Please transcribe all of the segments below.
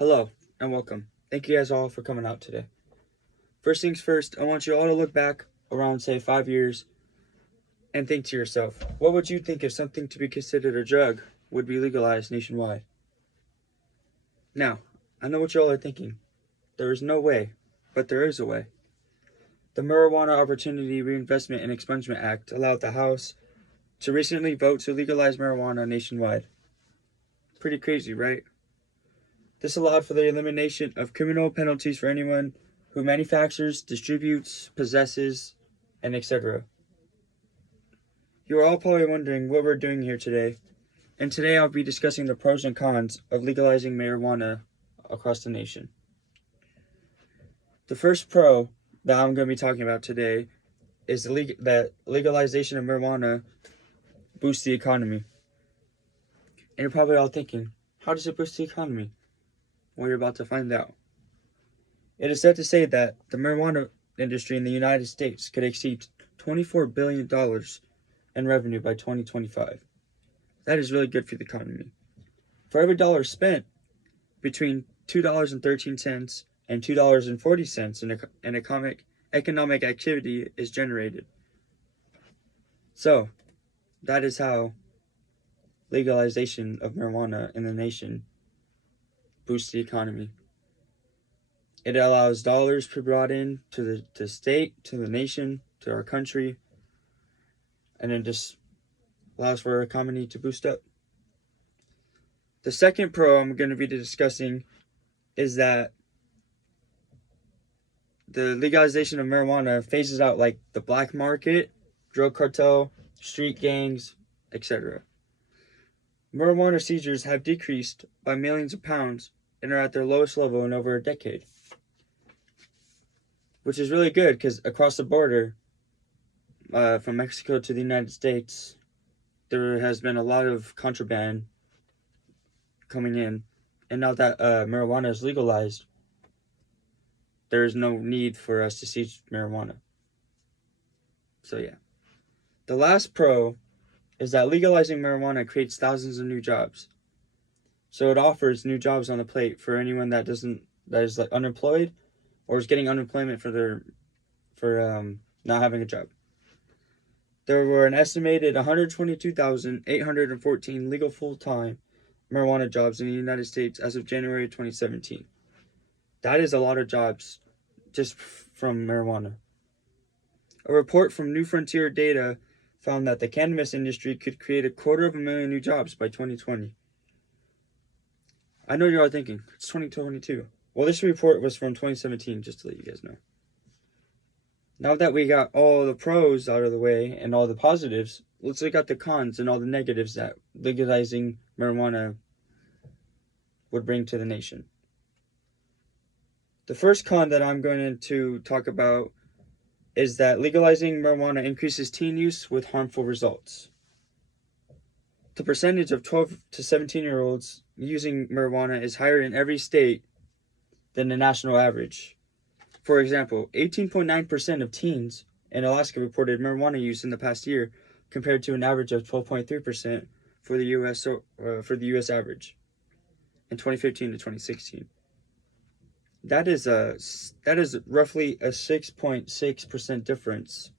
Hello and welcome. Thank you guys all for coming out today. First things first, I want you all to look back around, say, 5 years and think to yourself, what would you think if something to be considered a drug would be legalized nationwide? Now, I know what you all are thinking. There is no way, but there is a way. The Marijuana Opportunity Reinvestment and Expungement Act allowed the House to recently vote to legalize marijuana nationwide. Pretty crazy, right? This allowed for the elimination of criminal penalties for anyone who manufactures, distributes, possesses, and etc. You are all probably wondering what we're doing here today, and today I'll be discussing the pros and cons of legalizing marijuana across the nation. The first pro that I'm going to be talking about today is that legalization of marijuana boosts the economy. And you're probably all thinking, how does it boost the economy? Well, you're about to find out. It is said to say that the marijuana industry in the United States could exceed $24 billion in revenue by 2025. That is really good for the economy. For every dollar spent, between $2.13 and $2.40 in economic activity is generated. So, that is how legalization of marijuana in the nation boosts the economy. It allows dollars to be brought in to the state, to the nation, to our country, and it just allows for our economy to boost up. The second pro I'm going to be discussing is that the legalization of marijuana phases out like the black market, drug cartel, street gangs, etc. Marijuana seizures have decreased by millions of pounds and are at their lowest level in over a decade. Which is really good because across the border, from Mexico to the United States, there has been a lot of contraband coming in. And now that marijuana is legalized, there is no need for us to seize marijuana. So yeah. The last pro is that legalizing marijuana creates thousands of new jobs. So it offers new jobs on the plate for anyone that is like unemployed or is getting unemployment for not having a job. There were an estimated 122,814 legal full-time marijuana jobs in the United States as of January 2017. That is a lot of jobs just from marijuana. A report from New Frontier Data found that the cannabis industry could create 250,000 new jobs by 2020. I know you're all thinking, it's 2022. Well, this report was from 2017, just to let you guys know. Now that we got all the pros out of the way and all the positives, let's look at the cons and all the negatives that legalizing marijuana would bring to the nation. The first con that I'm going to talk about is that legalizing marijuana increases teen use with harmful results. The percentage of 12 to 17-year-olds using marijuana is higher in every state than the national average. For example, 18.9% of teens in Alaska reported marijuana use in the past year, compared to an average of 12.3% for the U.S. Average in 2015 to 2016. That is roughly a 6.6% difference.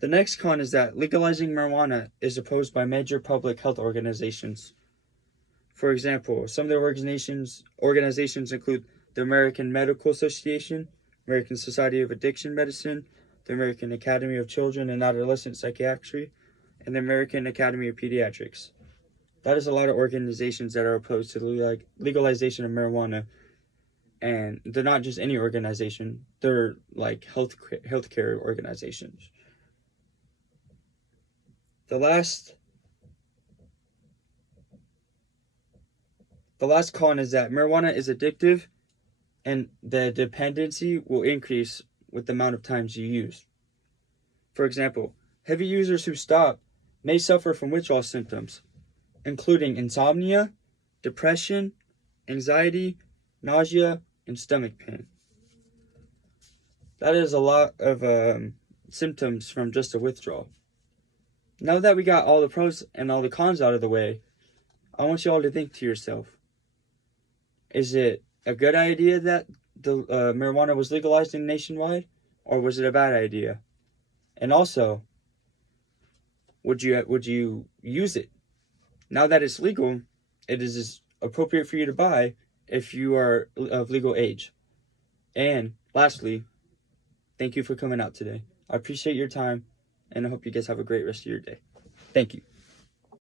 The next con is that legalizing marijuana is opposed by major public health organizations. For example, some of the organizations include the American Medical Association, American Society of Addiction Medicine, the American Academy of Children and Adolescent Psychiatry, and the American Academy of Pediatrics. That is a lot of organizations that are opposed to the legalization of marijuana. And they're not just any organization, they're like healthcare organizations. The last con is that marijuana is addictive and the dependency will increase with the amount of times you use. For example, heavy users who stop may suffer from withdrawal symptoms, including insomnia, depression, anxiety, nausea, and stomach pain. That is a lot of symptoms from just a withdrawal. Now that we got all the pros and all the cons out of the way, I want you all to think to yourself, Is it a good idea that the marijuana was legalized in nationwide, or was it a bad idea? And also, would you use it now that it's legal? It is appropriate for you to buy if you are of legal age. And lastly, thank you for coming out today. I appreciate your time, and I hope you guys have a great rest of your day. Thank you.